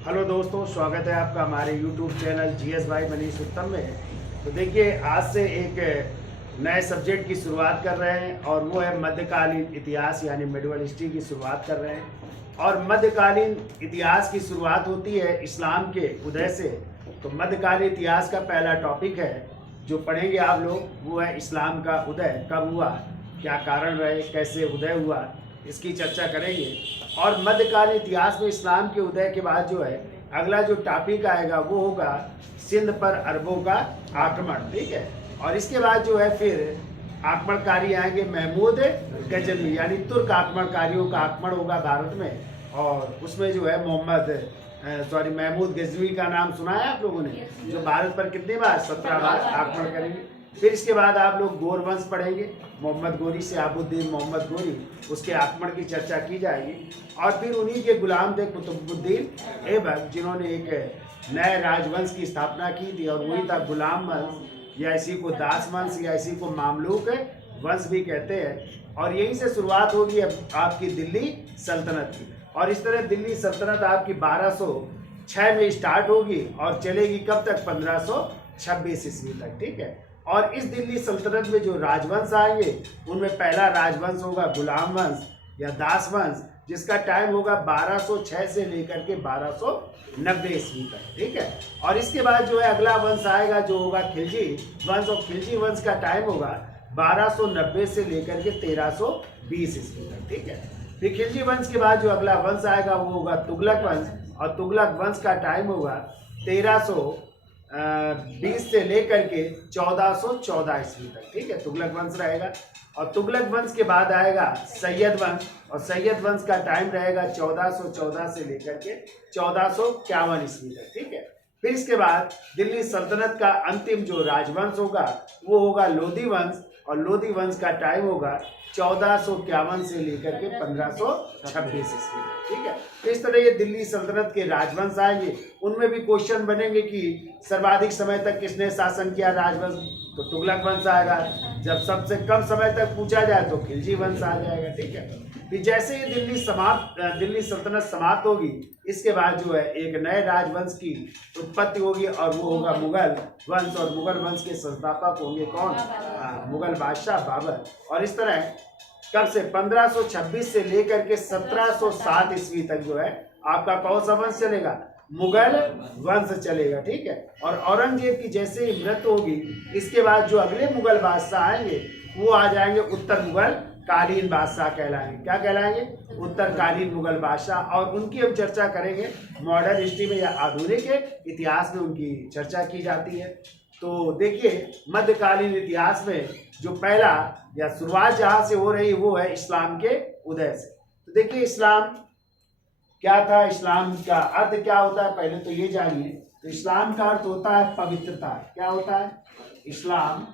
Hello दोस्तों, स्वागत है आपका हमारे YouTube चैनल जीएस भाई मनीष उत्तम में। तो देखिए, आज से एक नए सब्जेक्ट की शुरुआत कर रहे हैं और वो है मध्यकालीन इतिहास यानी मिडिवल हिस्ट्री की शुरुआत कर रहे हैं। और मध्यकालीन इतिहास की शुरुआत होती है इस्लाम के उदय से। तो मध्यकालीन इतिहास का पहला टॉपिक है जो पढ़ेंगे आप लोग, वो है इस्लाम का उदय कब हुआ, क्या कारण रहे, कैसे उदय हुआ, इसकी चर्चा करेंगे। और मध्यकालीन इतिहास में इस्लाम के उदय के बाद जो है अगला जो टॉपिक आएगा वो होगा सिंध पर अरबों का आक्रमण। ठीक है। और इसके बाद जो है फिर आक्रमणकारी आएंगे महमूद गजनवी यानी तुर्क आक्रमणकारियों का आक्रमण होगा भारत में। और उसमें जो है महमूद गजनवी का नाम सुना है आप लोगों ने, जो भारत पर कितनी बार 17 बार आक्रमण करेंगे। फिर इसके बाद आप लोग गोर वंश पढ़ेंगे, मोहम्मद गोरी से आबुद्दीन मोहम्मद गोरी, उसके आक्रमण की चर्चा की जाएगी। और फिर उन्हीं के गुलाम थे कुतुबुद्दीन ऐबक, जिन्होंने एक नए राजवंश की स्थापना की थी और वही था गुलाम वंश, या इसी को दास वंश या इसी को मामलूक वंश भी कहते हैं। और यहीं से शुरुआत होगी आपकी दिल्ली सल्तनत की। और इस तरह दिल्ली सल्तनत आपकी 1206 में स्टार्ट होगी और चलेगी कब तक, 1526 ईस्वी तक। ठीक है। और इस दिल्ली सल्तनत में जो राजवंश आएंगे उनमें पहला राजवंश होगा गुलाम वंश या दास वंश, जिसका टाइम होगा 1206 से लेकर के 1290 ईस्वी तक। ठीक है। और इसके बाद जो है अगला वंश आएगा जो होगा खिलजी वंश, और खिलजी वंश का टाइम होगा 1290 से लेकर के 1320 ईस्वी तक। ठीक है। फिर खिलजी वंश के बाद जो अगला वंश आएगा वो होगा तुगलक वंश, और तुगलक वंश का टाइम होगा 1320 से लेकर के 1414 ईस्वी तक। ठीक है, तुगलक वंश रहेगा। और तुगलक वंश के बाद आएगा सैयद वंश, और सैयद वंश का टाइम रहेगा 1414 से लेकर के 1451 ईस्वी तक। ठीक है। फिर इसके बाद दिल्ली सल्तनत का अंतिम जो राजवंश होगा वो होगा लोधी वंश, और लोधी वंश का टाइम होगा 1451 से लेकर के 1526 ईस्वी। ठीक है। तो इस तरह ये दिल्ली सल्तनत के राजवंश आएंगे, उनमें भी क्वेश्चन बनेंगे कि सर्वाधिक समय तक किसने शासन किया राजवंश, तो तुगलक वंश आएगा। जब सबसे कम समय तक पूछा जाए तो खिलजी वंश आ जाएगा। ठीक है। फिर जैसे ही दिल्ली सल्तनत समाप्त होगी, इसके बाद जो है एक नए राजवंश की उत्पत्ति होगी और वो होगा मुगल वंश। और मुगल वंश के संस्थापक होंगे कौन, मुगल बादशाह बाबर। और इस तरह कब से 1526 से लेकर के 1707 ईस्वी तक जो है आपका कौन सा वंश चलेगा, मुगल वंश चलेगा। ठीक है। और औरंगजेब की जैसे ही मृत्यु होगी, इसके बाद जो अगले मुगल बादशाह आएंगे वो आ जाएंगे उत्तर मुगल कालीन बादशाह कहलाएंगे। क्या कहलाएंगे, उत्तरकालीन मुगल बादशाह। और उनकी हम चर्चा करेंगे मॉडर्न हिस्ट्री में या आधुनिक इतिहास में उनकी चर्चा की जाती है। तो देखिए, मध्यकालीन इतिहास में जो पहला या शुरुआत जहां से हो रही वो है इस्लाम के उदय से। तो देखिए, इस्लाम क्या था, इस्लाम का अर्थ क्या होता है, पहले तो ये जानिए। तो इस्लाम का अर्थ होता है पवित्रता। क्या होता है, इस्लाम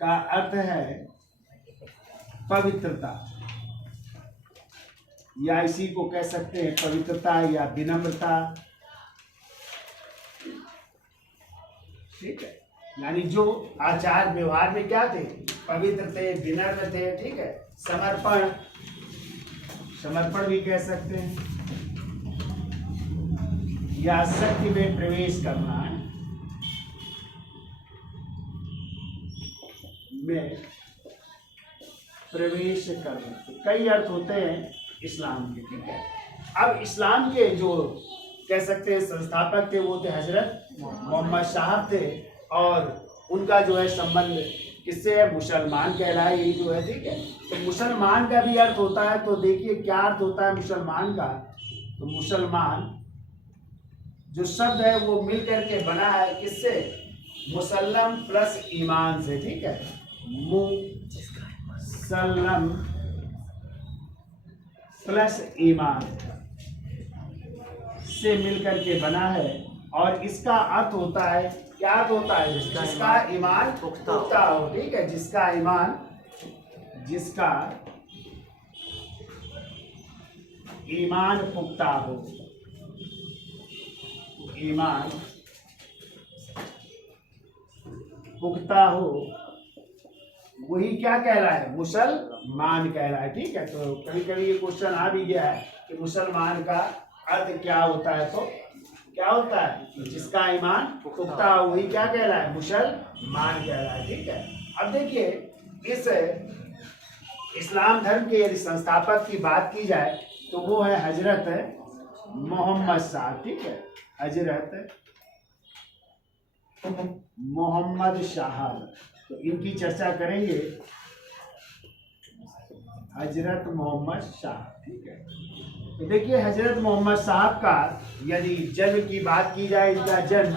का अर्थ है पवित्रता, या इसी को कह सकते हैं पवित्रता या विनम्रता। ठीक है। यानी जो आचार व्यवहार में क्या थे, पवित्र थे, विनम्र थे। ठीक है। समर्पण भी कह सकते हैं, या सत्य में प्रवेश करना में प्रवेश करना। तो कई अर्थ होते हैं इस्लाम के। ठीक है। अब इस्लाम के जो कह सकते हैं संस्थापक थे वो थे हजरत मोहम्मद साहब थे, और उनका जो है संबंध किससे है, मुसलमान कहलाए, यही जो है। ठीक है। तो मुसलमान का भी अर्थ होता है, तो देखिए क्या अर्थ होता है मुसलमान का। तो मुसलमान जो शब्द है वो मिल करके बना है किससे, मुसल्लम प्लस ईमान से। ठीक है। मुसल्लम प्लस ईमान से मिलकर के बना है। और इसका अर्थ होता है, क्या अर्थ होता है, जिसका ईमान पुख्ता हो। ठीक है। जिसका ईमान पुख्ता हो, ईमान पुख्ता हो, वही क्या कहलाए, मुसलमान कहलाए। ठीक है। तो कभी कभी ये क्वेश्चन आ भी गया है कि मुसलमान का अर्थ क्या होता है, तो क्या होता है, जिसका ईमान पुख्ता हो वही क्या कहलाए, मुसलमान कहलाए। ठीक है। अब देखिए इस इस्लाम धर्म के यदि संस्थापक की बात की जाए तो वो है हजरत मोहम्मद साहब। ठीक है, हजरत मोहम्मद साहब, तो इनकी चर्चा करेंगे, हजरत मोहम्मद साहब। ठीक है। तो देखिए हजरत मोहम्मद साहब का यदि जन्म की बात की जाए, इनका जन्म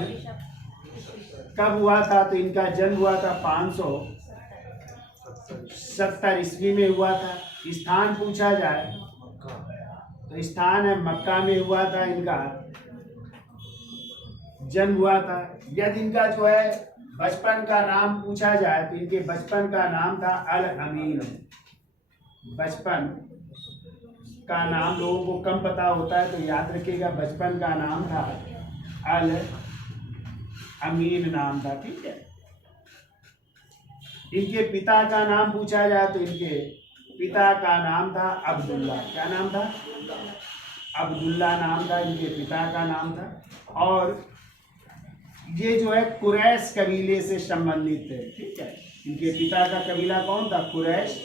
कब हुआ था, तो इनका जन्म हुआ था 570 ईस्वी में हुआ था। स्थान पूछा जाए तो स्थान है मक्का में हुआ था, इनका जन्म हुआ था। यदि इनका जो है बचपन का नाम पूछा जाए तो इनके बचपन का नाम था अल अमीन। बचपन का नाम लोगों को कम पता होता है, तो याद रखिएगा बचपन का नाम था अल अमीन नाम था। ठीक है। इनके पिता का नाम पूछा जाए तो इनके पिता का नाम था अब्दुल्ला। क्या नाम था, अब्दुल्ला नाम था इनके पिता का नाम था। और ये जो है कुरैश कबीले से संबंधित थे। ठीक है। इनके पिता का कबीला कौन था, कुरैश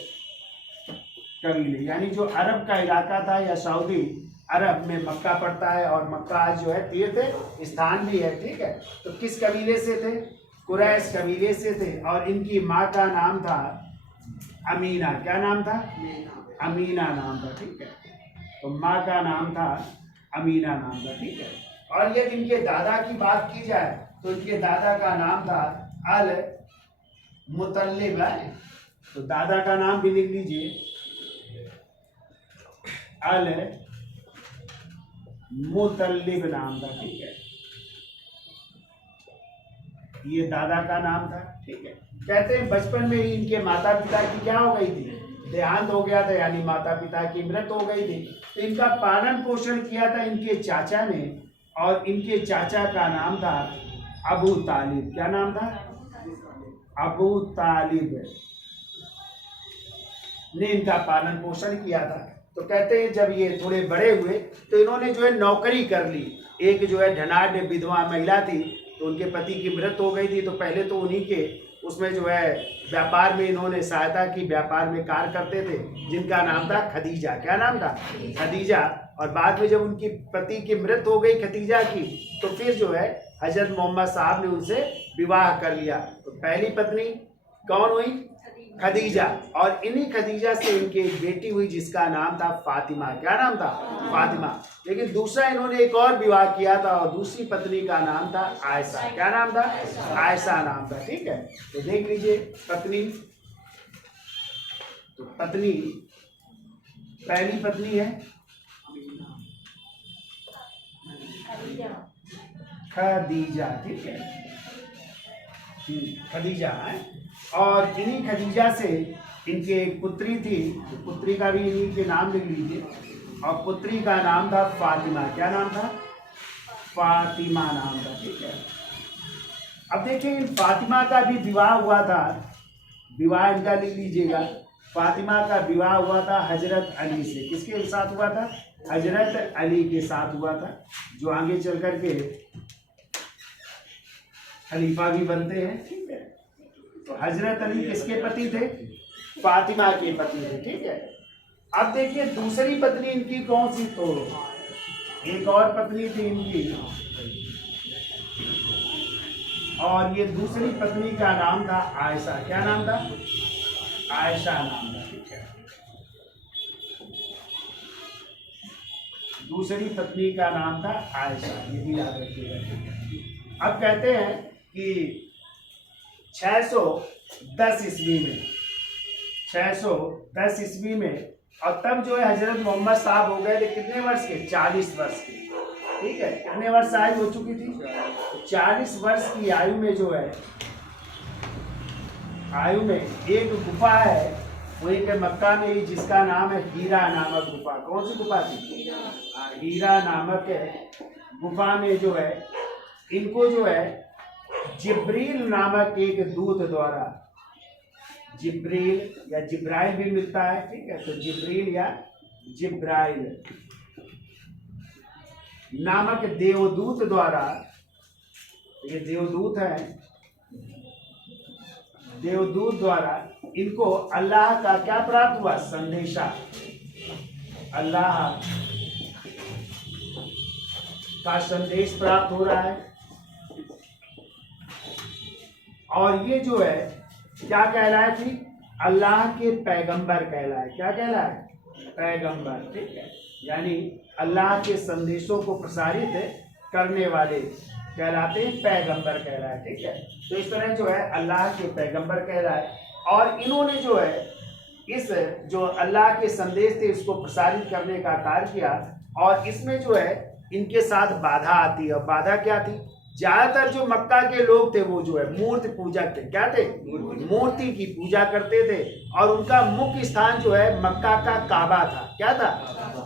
कबीले, यानी जो अरब का इलाका था या सऊदी अरब में मक्का पड़ता है, और मक्का आज जो है तीर्थ स्थान भी है। ठीक है। तो किस कबीले से थे, कुरैश कबीले से थे। और इनकी माँ का नाम था अमीना। क्या नाम था, अमीना नाम था। ठीक है। तो माँ का नाम था अमीना नाम था। ठीक है। और यदि इनके दादा की बात की जाए तो इनके दादा का नाम था अल मुतल्लिब है। तो दादा का नाम भी लिख लीजिए, अल मुतल्लिब नाम था। ठीक है। ये दादा का नाम था। ठीक है। कहते हैं बचपन में ही इनके माता पिता की क्या हो गई थी, देहांत हो गया था, यानी माता पिता की मृत्यु हो गई थी। तो इनका पालन पोषण किया था इनके चाचा ने, और इनके चाचा का नाम था अबू तालिब। क्या नाम था, अबू तालिब ने इनका पालन पोषण किया था। तो कहते हैं जब ये थोड़े बड़े हुए तो इन्होंने जो है नौकरी कर ली। एक जो है धनाढ़ विधवा महिला थी, तो उनके पति की मृत्यु हो गई थी, तो पहले तो उन्हीं के उसमें जो है व्यापार में इन्होंने सहायता की, व्यापार में कार्य करते थे, जिनका नाम था खदीजा। क्या नाम था, खदीजा। और बाद में जब उनकी पति की मृत्यु हो गई खदीजा की, तो फिर जो है हजरत मोहम्मद साहब ने उनसे विवाह कर लिया। तो पहली पत्नी कौन हुई, खदीजा। और इन्हीं खदीजा से इनकी एक बेटी हुई जिसका नाम था फातिमा। क्या नाम था, फातिमा। लेकिन दूसरा इन्होंने एक और विवाह किया था, और दूसरी पत्नी का नाम था आयशा। क्या नाम था, आयशा नाम था। ठीक है। तो देख लीजिए पत्नी, तो पत्नी पहली पत्नी है खदीजा। ठीक है, खदीजा है। और इन्हीं खदीजा से इनके एक पुत्री थी, तो पुत्री का भी इन्हीं के नाम लिख लीजिए। और पुत्री का नाम था फातिमा। क्या नाम था, फातिमा नाम था। ठीक है। अब देखिए इन फातिमा का भी विवाह हुआ था, विवाह इनका लिख लीजिएगा। फातिमा का विवाह हुआ था हजरत अली से। किसके साथ हुआ था, हजरत अली के साथ हुआ था, जो आगे चल करके खलीफा भी बनते हैं। ठीक है। तो हजरत अली किसके पति थे, फातिमा के पति थे। ठीक है। अब देखिए दूसरी पत्नी इनकी कौन सी, तो एक और पत्नी थी इनकी, और ये दूसरी पत्नी का नाम था आयशा। क्या नाम था, आयशा नाम था। ठीक है। दूसरी पत्नी का नाम था आयशा, ये भी याद रखिएगा। अब कहते हैं कि 610 ईस्वी में, 610 ईस्वी में, और तब जो है हजरत मोहम्मद साहब हो गए थे कितने वर्ष के, 40 वर्ष के। ठीक है। कितने वर्ष आयु हो चुकी थी, 40 वर्ष की आयु में जो है, आयु में एक गुफा है वहीं पे मक्का में ही, जिसका नाम है हीरा नामक गुफा। कौन सी गुफा थी, हीरा नामक गुफा में जो है इनको जो है जिब्रील नामक एक दूत द्वारा, जिब्रील या जिब्राइल भी मिलता है। ठीक है। तो जिब्रील या जिब्राइल नामक देवदूत द्वारा, ये देवदूत है, देवदूत द्वारा इनको अल्लाह का क्या प्राप्त हुआ? संदेशा। अल्लाह का संदेश प्राप्त हो रहा है। और ये जो है क्या कहलाए थी? अल्लाह के पैगंबर कहलाए। क्या कहलाए? पैगंबर। ठीक है, यानी अल्लाह के संदेशों को प्रसारित करने वाले कहलाते हैं, पैगंबर कहलाए। ठीक है, तो इस तरह जो है अल्लाह के पैगंबर कहलाए। और इन्होंने जो है इस जो अल्लाह के संदेश थे इसको प्रसारित करने का कार्य किया। और इसमें जो है इनके साथ बाधा आती है। बाधा क्या थी? ज्यादातर जो मक्का के लोग थे वो जो है मूर्ति पूजक थे। क्या थे? मूर्ति की पूजा करते थे। और उनका मुख्य स्थान जो है मक्का का काबा था। क्या था?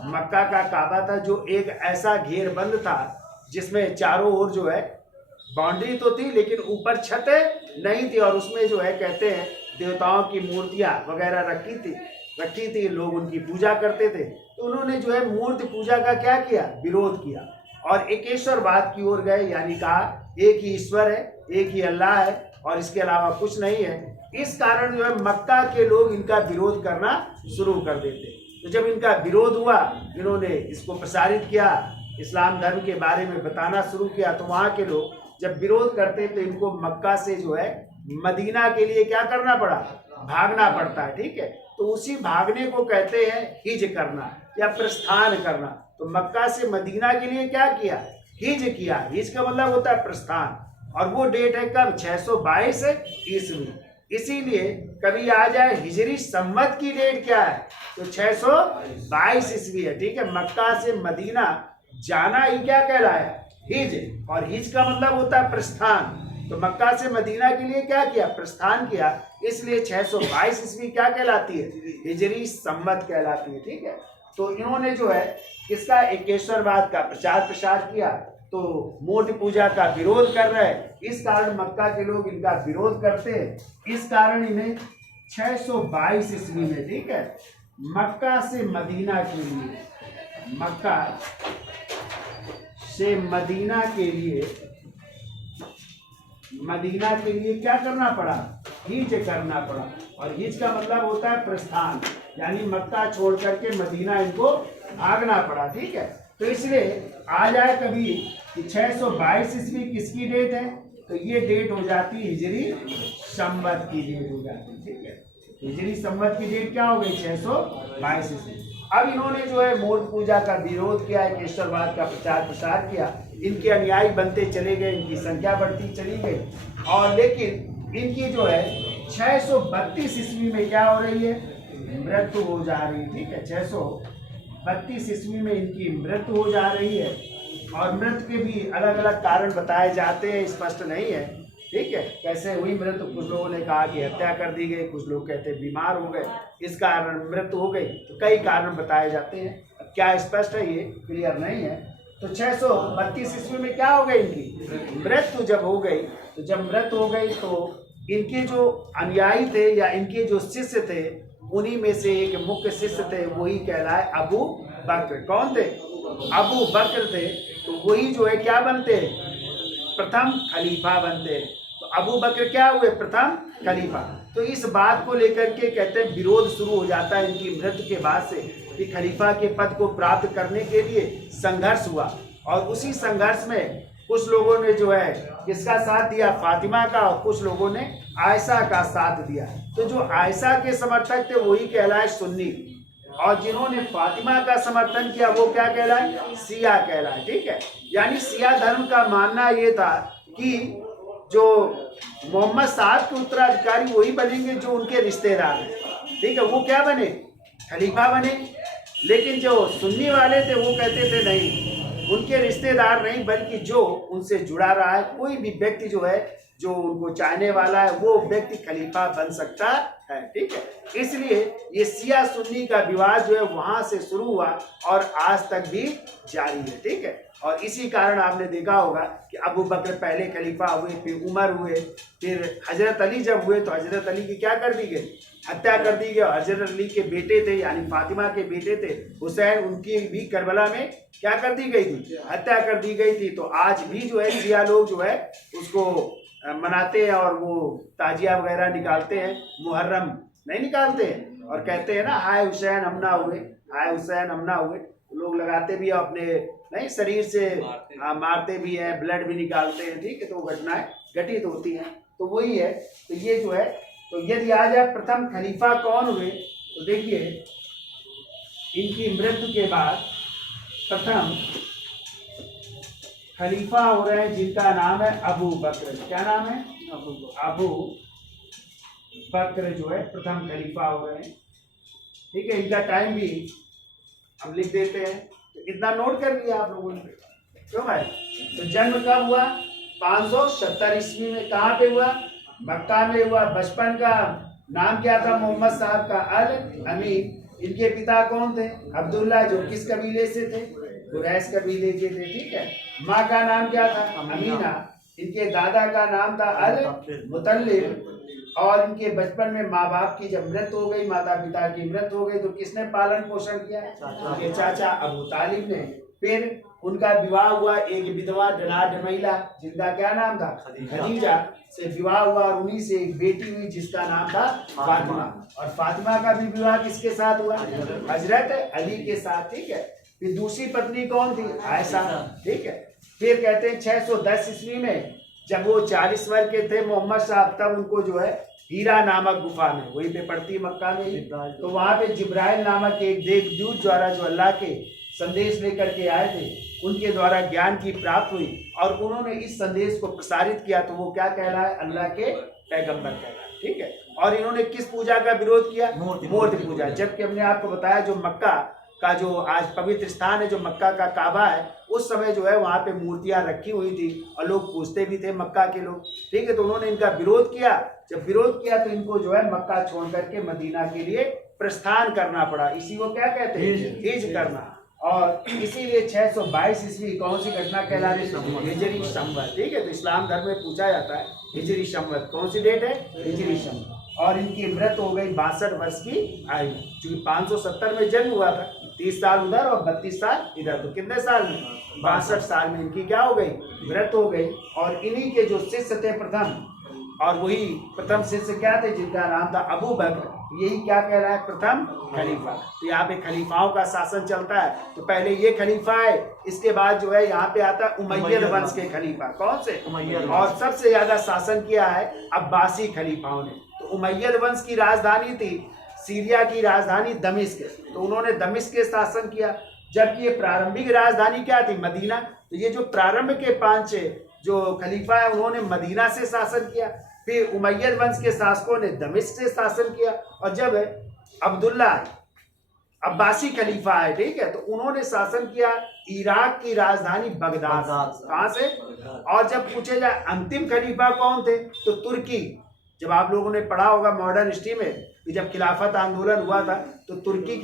मक्का का काबा था, जो एक ऐसा घेरबंद था जिसमें चारों ओर जो है बाउंड्री तो थी लेकिन ऊपर छत नहीं थी। और उसमें जो है कहते हैं देवताओं की मूर्तियां वगैरह रखी थी। लोग उनकी पूजा करते थे। तो उन्होंने जो है मूर्ति पूजा का क्या किया? विरोध किया और एकेश्वरवाद की ओर गए, यानी कहा एक ही ईश्वर है, एक ही अल्लाह है और इसके अलावा कुछ नहीं है। इस कारण जो है मक्का के लोग इनका विरोध करना शुरू कर देते। तो जब इनका विरोध हुआ, इन्होंने इसको प्रसारित किया, इस्लाम धर्म के बारे में बताना शुरू किया, तो वहाँ के लोग जब विरोध करते तो इनको मक्का से जो है मदीना के लिए क्या करना पड़ा? भागना पड़ता है। ठीक है, तो उसी भागने को कहते हैं हिज करना या प्रस्थान करना। तो मक्का से मदीना के लिए क्या किया? हिज किया। हिज का मतलब होता है प्रस्थान। और वो डेट है कब? 622 ईस्वी। इसीलिए कभी आ जाए हिजरी सम्मत की डेट क्या है? तो 622 ईस्वी है। ठीक है, मक्का से मदीना जाना ही क्या कहलाया? हिज। और हिज का मतलब होता है प्रस्थान। तो मक्का से मदीना के लिए क्या किया? प्रस्थान किया। इसलिए 622 ईस्वी क्या कहलाती है? हिजरी सम्मत कहलाती है। ठीक है, तो इन्होंने जो है इसका एकेश्वरवाद का प्रचार प्रसार किया। तो मूर्ति पूजा का विरोध कर रहे हैं। इस कारण मक्का के लोग इनका विरोध करते हैं। इस कारण इन्हें 622 ईस्वी में, ठीक है, मक्का से मदीना के लिए, मक्का से मदीना के लिए क्या करना पड़ा? हिज करना पड़ा। और हिज का मतलब होता है प्रस्थान, यानी मक्का छोड़ करके मदीना इनको भागना पड़ा। ठीक है, तो इसलिए आ जाए कभी कि 622 ईस्वी किसकी डेट है? तो ये डेट हो जाती है हिजरी संवत की डेट हो जाती है। ठीक है, हिजरी संवत की डेट क्या हो गई? 622 ईस्वी। अब इन्होंने जो है मूर्ति पूजा का विरोध किया, एकेश्वरवाद का प्रचार प्रसार किया। इनके अनुयायी बनते चले गए, इनकी संख्या बढ़ती चली गई। और लेकिन इनकी जो है 632 ईस्वी में क्या हो रही है? मृत्यु हो जा रही है। ठीक है, 632 ईस्वी में इनकी मृत्यु हो जा रही है। और मृत्यु के भी अलग अलग कारण बताए जाते हैं, स्पष्ट नहीं है। ठीक है, कैसे हुई मृत्यु? कुछ लोगों ने कहा कि हत्या कर दी गई, कुछ लोग कहते हैं बीमार हो गए, इस कारण मृत्यु हो गई। तो कई कारण बताए जाते हैं, अब क्या स्पष्ट है ये क्लियर नहीं है। तो 632 ईस्वी में क्या हो गई? इनकी मृत्यु जब हो गई, तो जब मृत्यु हो गई तो इनके जो अनुयायी थे या इनके जो शिष्य थे, उन्हीं में से एक मुख्य शिष्य थे, वही कहलाए अबू बकर। कौन थे? अबू बकर थे। तो वही जो है क्या बनते? प्रथम खलीफा बनते। तो अबू बकर क्या हुए? प्रथम खलीफा। तो इस बात को लेकर के कहते हैं विरोध शुरू हो जाता है इनकी मृत्यु के बाद से, कि खलीफा के पद को प्राप्त करने के लिए संघर्ष हुआ। और उसी संघर्ष में कुछ लोगों ने जो है किसका साथ दिया? फातिमा का। और कुछ लोगों ने आयशा का साथ दिया। तो जो आयशा के समर्थक थे वही कहलाए सुन्नी, और जिन्होंने फातिमा का समर्थन किया वो क्या कहलाए? शिया कहलाए। ठीक है, यानी शिया धर्म का मानना ये था कि जो मोहम्मद साहब के उत्तराधिकारी वही बनेंगे जो उनके रिश्तेदार हैं। ठीक है, वो क्या बने? खलीफा बने। लेकिन जो सुन्नी वाले थे वो कहते थे नहीं, उनके रिश्तेदार नहीं बल्कि जो उनसे जुड़ा रहा है, कोई भी व्यक्ति जो है जो उनको चाहने वाला है वो व्यक्ति खलीफा बन सकता है, ठीक है। इसलिए ये शिया सुन्नी का विवाद जो है वहां से शुरू हुआ और आज तक भी जारी है, ठीक है। और इसी कारण आपने देखा होगा कि अबू बकर पहले खलीफा हुए, फिर उमर हुए, फिर हजरत अली जब हुए तो हजरत अली की क्या कर दी गई, हत्या कर दी गई। हजरत अली के बेटे थे यानी फातिमा के बेटे थे हुसैन, उनकी भी करबला में क्या कर दी गई थी, हत्या कर दी गई थी। तो आज भी जो है शिया लोग जो है उसको मनाते हैं और वो ताजिया वगैरह निकालते हैं, मुहर्रम नहीं निकालते हैं और कहते हैं ना हाय हुसैन हम ना हुए, हाय हुसैन हम ना हुए। लोग लगाते भी अपने नहीं शरीर से मारते भी हैं, ब्लड भी निकालते हैं, ठीक है। तो घटनाएं घटित होती हैं, तो वही है। तो ये जो है, तो यदि आज आप प्रथम खलीफा कौन हुए तो देखिए इनकी मृत्यु के बाद प्रथम खलीफा हो रहे हैं जिनका नाम है अबू बकर। क्या नाम है, अबू बकर जो है प्रथम खलीफा हो रहे हैं, ठीक है। इनका टाइम भी हम लिख देते हैं, तो इतना नोट कर लिया आप लोगों ने, क्यों भाई। तो जन्म कब हुआ, 570 ईस्वी में। कहाँ पे हुआ, मक्का में हुआ। बचपन का नाम क्या था मोहम्मद साहब का, अल अमीन। इनके पिता कौन थे, अब्दुल्ला, जो किस कबीले से थे, कुरैश कबीले के थे, ठीक है। माँ का नाम क्या था, अमीना। इनके दादा का नाम था अल मुतल्लिब। और इनके बचपन में माँ बाप की जब मृत्यु हो गई, माता पिता की मृत्यु हो गई, तो किसने पालन पोषण किया, उनके चाचा अबू तालिब ने। फिर उनका विवाह हुआ एक विधवा डनाड महिला जिनका क्या नाम था, खदीजा से विवाह हुआ और उन्हीं से एक बेटी हुई जिसका नाम था फातिमा। और फातिमा का भी विवाह किसके साथ हुआ, हजरत अली के साथ, ठीक है। फिर दूसरी पत्नी कौन थी, आयशा, ठीक है। फिर कहते हैं 610 ईस्वी में जब वो 40 वर्ष के थे मोहम्मद साहब, तब उनको जो है हीरा नामक गुफा में, वहीं पे पड़ती है मक्का में ही, तो वहां पे जिब्राइल नामक एक देवदूत द्वारा जो अल्लाह के संदेश लेकर के आए थे, उनके द्वारा ज्ञान की प्राप्त हुई और उन्होंने इस संदेश को प्रसारित किया, तो वो क्या कहलाए, अल्लाह के पैगंबर कहलाए, ठीक है। और इन्होंने किस पूजा का विरोध किया, मूर्ति पूजा। जबकि हमने आपको बताया जो मक्का का जो आज पवित्र स्थान है, जो मक्का का काबा है, उस समय जो है वहाँ पे मूर्तियां रखी हुई थी और लोग पूजते भी थे मक्का के लोग, ठीक है। तो उन्होंने इनका विरोध किया। जब विरोध किया तो इनको जो है मक्का छोड़ करके मदीना के लिए प्रस्थान करना पड़ा। इसी को क्या कहते हैं, हिज करना। और इसीलिए 622 ईस्वी कौन सी घटना कहला रही है, हिजरी संवत, ठीक है। तो इस्लाम धर्म में पूछा जाता है हिजरी संवत कौन सी डेट है, हिजरी संवत। और इनकी मृत्यु हो गई 62 वर्ष की आयु, क्योंकि 570 में जन्म हुआ था, 30 साल उधर और 32 साल इधर, तो कितने साल में, 62 साल में इनकी क्या हो गई, मृत्यु हो गई। और इन्हीं के जो शिष्य थे प्रथम, और वही प्रथम शिष्य क्या थे, जिनका नाम था अबू बकर, यही क्या कह रहा है, प्रथम खलीफा। तो यहाँ पे खलीफाओं का शासन चलता है। तो पहले ये खलीफा है, इसके बाद जो है यहाँ पे आता है उमैयद वंश के खलीफा। कौन से, और सबसे ज्यादा शासन किया है अब्बासी खलीफाओं ने। तो उमैयद वंश की राजधानी थी सीरिया की राजधानी दमिश्क, तो उन्होंने दमिश्क के शासन किया। जबकि ये प्रारंभिक राजधानी क्या थी, मदीना। तो ये जो प्रारंभ के 5 जो खलीफा है उन्होंने मदीना से शासन किया। फिर उमैयद वंश के शासकों ने दमिश्क से शासन किया। और जब अब्दुल्ला अब्बासी खलीफा है, ठीक है, तो उन्होंने शासन किया इराक की राजधानी बगदाद। कहाँ से, और जब पूछे जाए अंतिम खलीफा कौन थे, तो तुर्की। जब आप लोगों ने पढ़ा होगा मॉडर्न हिस्ट्री में कि जब खिलाफत आंदोलन हुआ था, तो तुर्की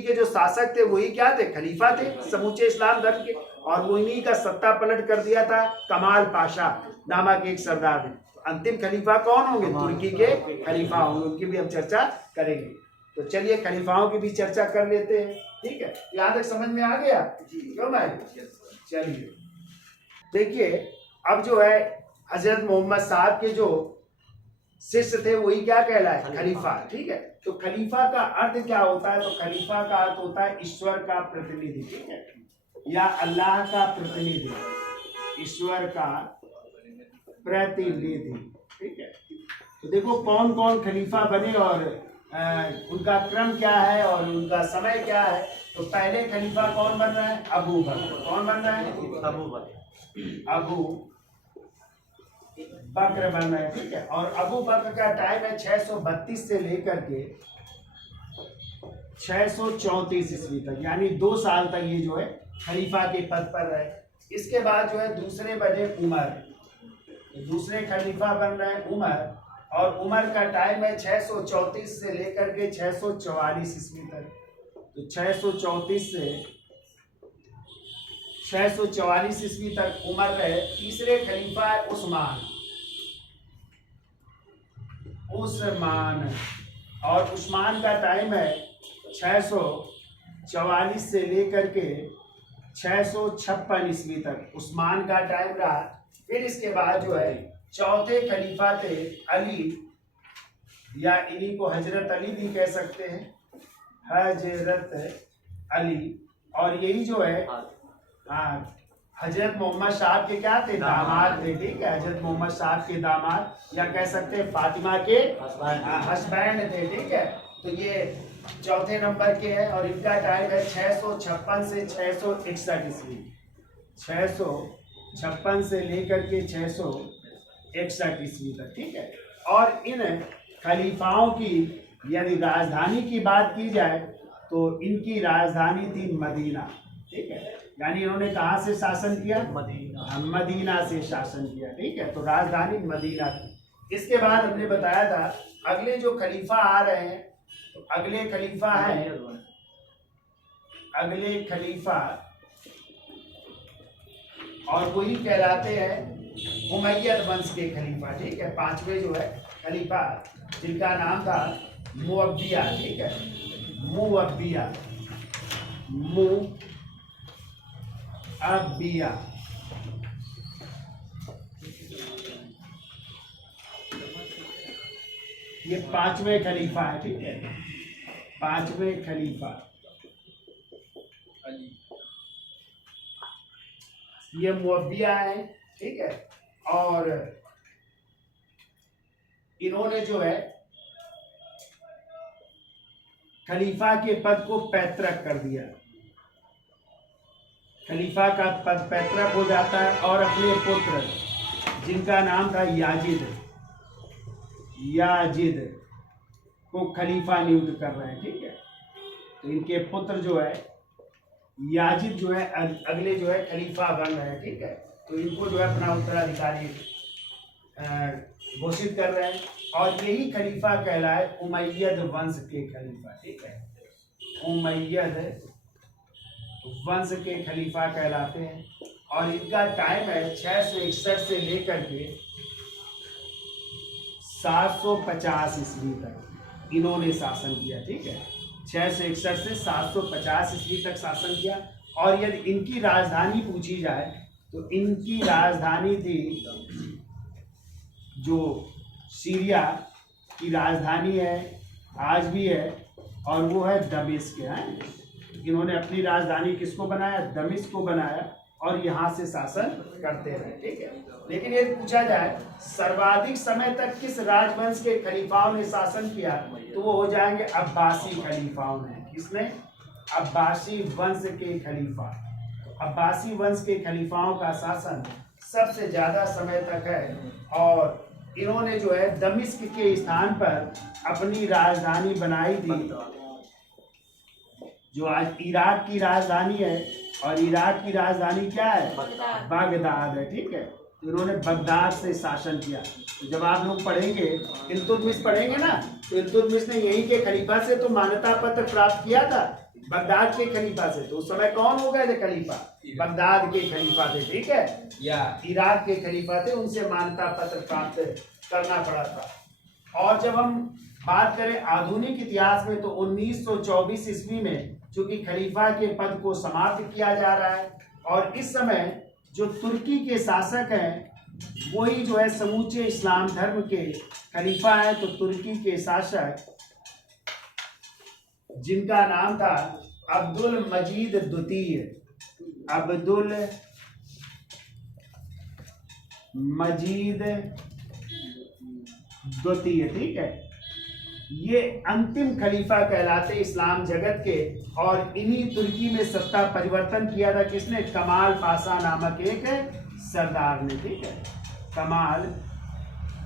के जो शासक थे वही क्या थे, खलीफा थे समूचे इस्लाम धर्म के। और वो इन्हीं का सत्ता पलट कर दिया था कमाल पाशा नामक एक सरदार ने। तो अंतिम खलीफा कौन होंगे, तुर्की के खलीफा होंगे, उनकी भी हम चर्चा करेंगे। तो चलिए खलीफाओं की भी चर्चा कर लेते हैं, ठीक है। यहाँ तक समझ में आ गया, क्यों भाई। चलिए देखिए, अब जो है हजरत मोहम्मद साहब के जो शिष्य थे वही क्या कहलाए, खलीफा, ठीक है। तो खलीफा का अर्थ क्या होता है, तो खलीफा का अर्थ होता है ईश्वर का प्रतिनिधि, ठीक है, या अल्लाह का प्रतिनिधि, ईश्वर का प्रतिनिधि, ठीक है। तो देखो कौन कौन खलीफा बने और उनका क्रम क्या है और उनका समय क्या है। तो पहले खलीफा कौन बन रहा है, अबू बकर। कौन बन रहा है, अबू बकर बन रहे हैं, ठीक है। और अबू बकर का टाइम है 632 से लेकर के 634 ईस्वी तक, यानी 2 साल तक ये जो है खलीफा के पद पर रहे। इसके बाद जो है दूसरे बने उमर, तो दूसरे खलीफा बन रहे हैं उमर, और उमर का टाइम है 634 से लेकर के 644 ईस्वी तक। तो 634 से 644 ईस्वी तक उमर रहे। तीसरे खलीफा है उस्मान, और उस्मान का टाइम है 644 से लेकर के 656 ईस्वी तक उस्मान का टाइम रहा। फिर इसके बाद जो है चौथे खलीफा थे अली, या इन्हीं को हजरत अली भी कह सकते हैं, हजरत अली। और यही जो है हजरत मोहम्मद साहब के क्या थे, दामाद थे। ठीक है, हजरत मोहम्मद साहब के दामाद, या कह सकते हैं फातिमा के हस्बैंड थे। ठीक है, तो ये चौथे नंबर के हैं, और इनका टाइम है 656 से 661 ईस्वी। 656 से लेकर के 661 ईस्वी तक। ठीक है, और इन खलीफाओं की यदि राजधानी की बात की जाए तो इनकी राजधानी थी मदीना। ठीक है, यानी इन्होंने कहाँ से शासन किया, मदीना से शासन किया। ठीक है, तो राजधानी मदीना थी। इसके बाद हमने बताया था अगले जो खलीफा आ रहे हैं, तो अगले खलीफा और वही कहलाते हैं उमैयद वंश के खलीफा। ठीक है, पांचवे जो है खलीफा जिनका नाम था मुअव्विया। ठीक है, मुअव्विया, ये पांचवें खलीफा है। ठीक है, पांचवें खलीफा ये मुअव्विया है। ठीक है, और इन्होंने जो है खलीफा के पद को पैतृक कर दिया। खलीफा का पद पैतृक हो जाता है, और अपने पुत्र जिनका नाम था याजिद को खलीफा नियुक्त कर रहे हैं। ठीक है, तो इनके पुत्र जो है याजिद जो है अगले जो है खलीफा बन रहे हैं। ठीक है, तो इनको जो है अपना उत्तराधिकारी घोषित कर रहे हैं, और यही खलीफा कहलाए उमैयद वंश के खलीफा। ठीक है, उमैयद वंश के खलीफा कहलाते हैं, और इनका टाइम है 661 से लेकर के 750 ईस्वी तक इन्होंने शासन किया। ठीक है, 661 से 750 ईस्वी तक शासन किया। और यदि इनकी राजधानी पूछी जाए तो इनकी राजधानी थी जो सीरिया की राजधानी है, आज भी है, और वो है दमिश्क है। इन्होंने अपनी राजधानी किसको बनाया, दमिश्क को बनाया, और यहाँ से शासन करते रहे। ठीक है, लेकिन यदि पूछा जाए सर्वाधिक समय तक किस राजवंश के खलीफाओं ने शासन किया, तो वो हो जाएंगे अब्बासी खलीफाओं ने। किसने, अब्बासी वंश के खलीफा। अब्बासी वंश के खलीफाओं का शासन सबसे ज्यादा समय तक है, और इन्होंने जो है दमिश्क के स्थान पर अपनी राजधानी बनाई थी, जो आज इराक की राजधानी है। और इराक की राजधानी क्या है, बगदाद है। ठीक है, तो इन्होंने बगदाद से शासन किया। तो जब आप लोग पढ़ेंगे इल्तुतमिश पढ़ेंगे ना, तो इल्तुतमिश ने यहीं के खलीफा से तो मान्यता पत्र प्राप्त किया था, बगदाद के खलीफा से। तो उस समय कौन हो गए थे खलीफा, बगदाद के खलीफा थे। ठीक है, या इराक के खलीफा थे, उनसे मान्यता पत्र प्राप्त करना पड़ा था। और जब हम बात करें आधुनिक इतिहास में, तो 1924 ईस्वी में चूंकि खलीफा के पद को समाप्त किया जा रहा है, और इस समय जो तुर्की के शासक हैं वही जो है समूचे इस्लाम धर्म के खलीफा है। तो तुर्की के शासक जिनका नाम था अब्दुल मजीद द्वितीय, अब्दुल मजीद द्वितीय। ठीक है, ये अंतिम खलीफा कहलाते इस्लाम जगत के, और इन्हीं तुर्की में सत्ता परिवर्तन किया था किसने, कमाल पाशा नामक एक सरदार ने। ठीक है, कमाल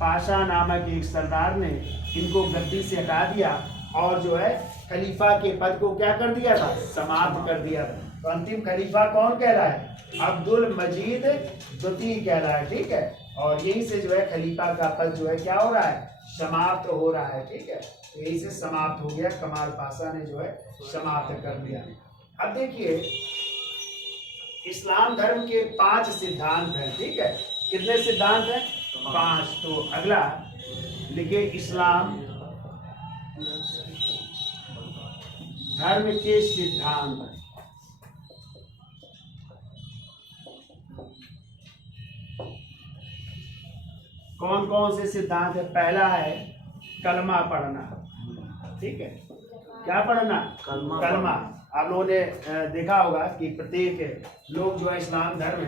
पाशा नामक एक सरदार ने इनको गद्दी से हटा दिया, और जो है खलीफा के पद को क्या कर दिया था, समाप्त कर दिया था। तो अंतिम खलीफा कौन कहलाए, अब्दुल मजीद द्वितीय कहलाए। ठीक है, और यहीं से जो है खलीफा का पद जो है क्या हो रहा है, समाप्त हो रहा है। ठीक है, तो यहीं से समाप्त हो गया, कमाल पाशा ने जो है समाप्त कर दिया। अब देखिए इस्लाम धर्म के 5 सिद्धांत हैं। ठीक है, कितने सिद्धांत हैं? 5। तो अगला लिखिए इस्लाम धर्म के सिद्धांत। कौन कौन से सिद्धांत है? पहला है कलमा पढ़ना। ठीक है, क्या पढ़ना? कलमा। आप लोगों ने देखा होगा कि प्रत्येक लोग जो है इस्लाम धर्म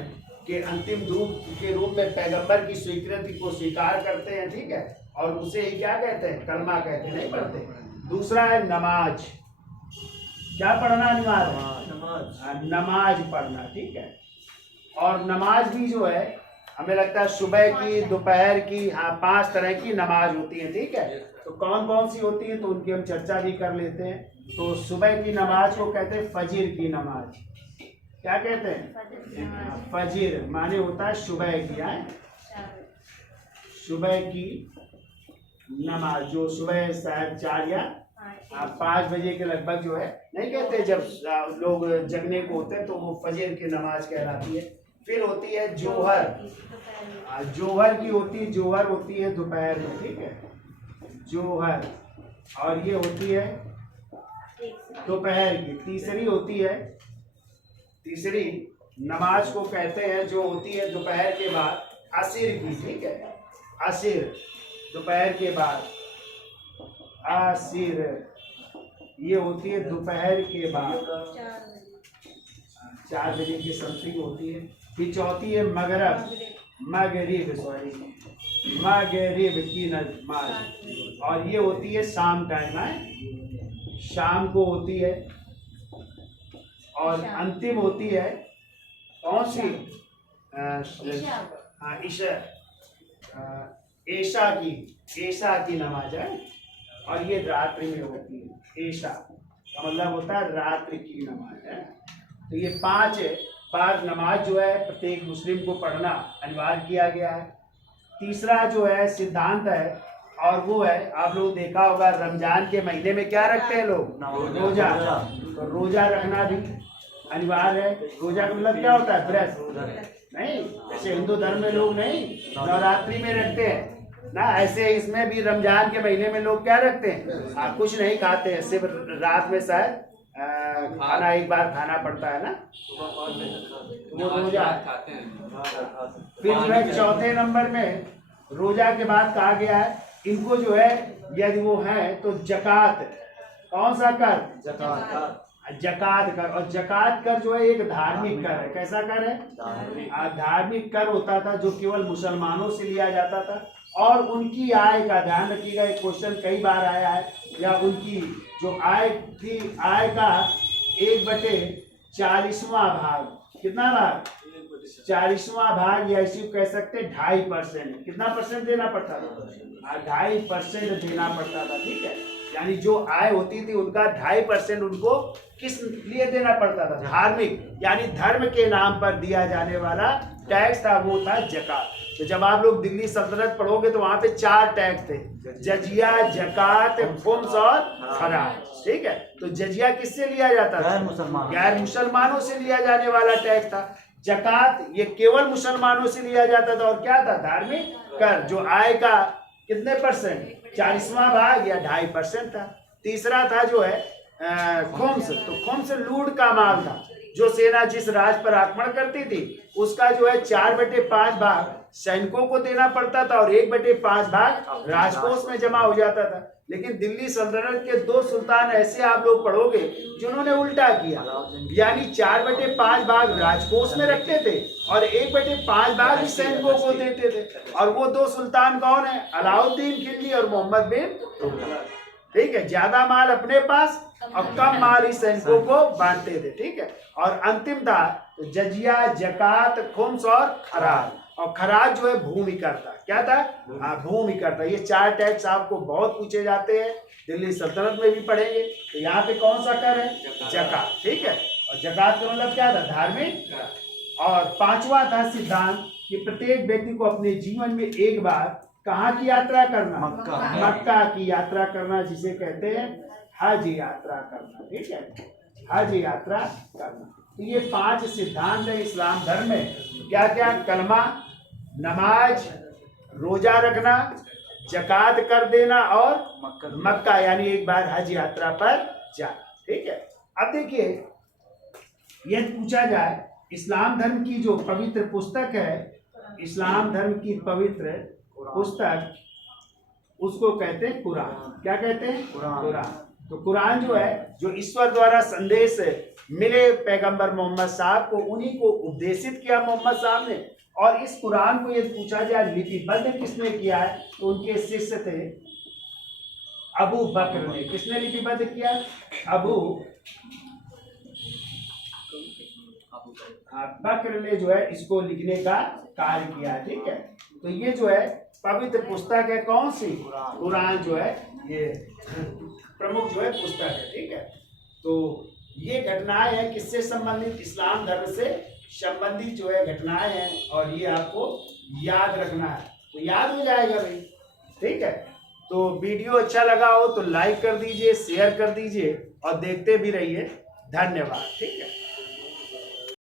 के अंतिम रूप में पैगंबर की स्वीकृति को स्वीकार करते हैं। ठीक है, और उसे ही क्या कहते हैं? कलमा कहते हैं, नहीं पढ़ते। दूसरा है नमाज। क्या पढ़ना? नमाज पढ़ना। ठीक है, और नमाज भी जो है हमें लगता है सुबह की, दोपहर की, हाँ 5 तरह की नमाज होती है। ठीक है, तो कौन कौन सी होती है तो उनकी हम चर्चा भी कर लेते हैं। तो सुबह की नमाज को कहते हैं फजीर की नमाज। क्या कहते हैं? फजीर माने होता है सुबह की, सुबह की नमाज, जो सुबह शायद 4 या 5 बजे के लगभग जो है, नहीं कहते जब लोग जगने को होते हैं तो वो फजीर की नमाज कहलाती है। फिर होती है जोहर। जोहर की होती है, जोहर होती है दोपहर में। ठीक है, जोहर, और ये होती है दोपहर की। तीसरी होती है, तीसरी नमाज को कहते हैं जो होती है दोपहर के बाद, असीर की। ठीक है, असीर दोपहर के बाद, असीर ये होती है दोपहर के बाद 4 बजे की समथिंग होती है। फिर चौथी है मगरब, मगरिब की नमाज, और ये होती है शाम टाइम है, शाम को होती है। और अंतिम होती है कौन सी? ईशा की नमाज है, और ये रात्रि में होती है। ईशा का मतलब होता है रात्रि की नमाज है। तो ये 5 बार नमाज जो है प्रत्येक मुस्लिम को पढ़ना अनिवार्य किया गया है। तीसरा जो है सिद्धांत है, और वो है, आप लोग देखा होगा रमजान के महीने में क्या रखते हैं लोग? रोजा। तो रोजा रखना भी अनिवार्य है। रोजा का मतलब क्या होता है? व्रत। नहीं, जैसे हिंदू धर्म में लोग नहीं नवरात्रि में रखते हैं ना, ऐसे इसमें भी रमजान के महीने में लोग क्या रखते हैं? कुछ नहीं खाते हैं, सिर्फ रात में शायद खाना एक बार खाना पड़ता है ना, वो रोजा। फिर जो है चौथे नंबर में रोजा के बाद कहा गया है इनको जो है यदि वो है तो जकात। कौन सा कर? जकात कर। और जकात कर जो है एक धार्मिक कर है। कैसा कर है? धार्मिक कर होता था जो केवल मुसलमानों से लिया जाता था, और उनकी आय का ध्यान रखिएगा, एक क्वेश्चन कई बार आया है, या उनकी जो आय थी, आय का 1/40वां भाग, कितना भाग? 40वां भाग, या इसी को कह सकते हैं 2.5%। कितना % देना पड़ता था? 2.5% देना पड़ता था। ठीक है, यानी जो आय होती थी उनका 2.5% उनको किस लिए देना पड़ता था? धार्मिक, यानी धर्म के नाम पर दिया जाने वाला टैक्स था, वो था जकात। तो जब आप लोग दिल्ली सल्तनत पढ़ोगे तो वहां पे 4 टैक्स थे, जजिया, जकात, खुम्स और खराज। ठीक है, तो जजिया किससे लिया जाता था? गैर मुसलमानों से लिया जाने वाला टैक्स था। जकात ये केवल मुसलमानों से लिया जाता था, और क्या था? धार्मिक कर, जो आय का कितने %? 40वां भाग या 2.5% था। तीसरा था जो है खुम्स। तो खुम्स लूट का माल था, जो सेना जिस राज पर आक्रमण करती थी उसका जो है 4/5 भाग सैनिकों को देना पड़ता था, और 1/5 भाग राजकोष में जमा हो जाता था। लेकिन दिल्ली सल्तनत के 2 सुल्तान ऐसे आप लोग पढ़ोगे जिन्होंने उल्टा किया, यानी 4/5 भाग राजकोष में रखते थे और 1/5 भाग सैनिकों को देते थे। और वो 2 सुल्तान कौन है? अलाउद्दीन खिलजी और मोहम्मद बिन तुगलक। ठीक है, ज्यादा माल अपने पास और कम माल ही सैनिकों को बांटते थे। ठीक है, और अंतिम था तो जजिया, जकात, खुम्स और खराज। और खराज जो है भूमि कर था। क्या था? भूमि कर था। ये 4 टैक्स आपको बहुत पूछे जाते हैं, दिल्ली सल्तनत में भी पढ़ेंगे। तो यहाँ पे कौन सा कर है? जकात। ठीक है, और जकात का मतलब क्या था? धार्मिक। और 5वां था सिद्धांत कि प्रत्येक व्यक्ति को अपने जीवन में एक बार कहाँ की यात्रा करना, मक्का की यात्रा करना, जिसे कहते हैं हज यात्रा करना। ठीक है, हज यात्रा करना। तो ये 5 सिद्धांत है इस्लाम धर्म में। क्या क्या? कलमा, नमाज, रोजा रखना, जकात कर देना और मक्का यानी एक बार हज यात्रा पर जाना। ठीक है। अब देखिए, यदि पूछा जाए इस्लाम धर्म की जो पवित्र पुस्तक है, इस्लाम धर्म की पवित्र पुस्तक, उसको कहते हैं कुरान। क्या कहते हैं? कुरान। तो कुरान जो है, जो ईश्वर द्वारा संदेश मिले पैगंबर मोहम्मद साहब को, उन्हीं को उपदेशित किया मोहम्मद साहब ने। और इस कुरान को यदि पूछा जाए लिपिबद्ध किसने किया है, तो उनके शिष्य थे अबू बकर ने। किसने लिपिबद्ध किया? अबू बकर ने जो है इसको लिखने का कार्य किया। ठीक है। तो ये जो है पवित्र पुस्तक है, कौन सी? कुरान जो है ये प्रमुख जो है पुस्तक है। ठीक है। तो ये घटनाएं हैं किससे संबंधित? इस्लाम धर्म से संबंधित जो है घटनाएं हैं, और ये आपको याद रखना है, तो याद हो जाएगा भाई। ठीक है। तो वीडियो अच्छा लगा हो तो लाइक कर दीजिए, शेयर कर दीजिए और देखते भी रहिए। धन्यवाद। ठीक है।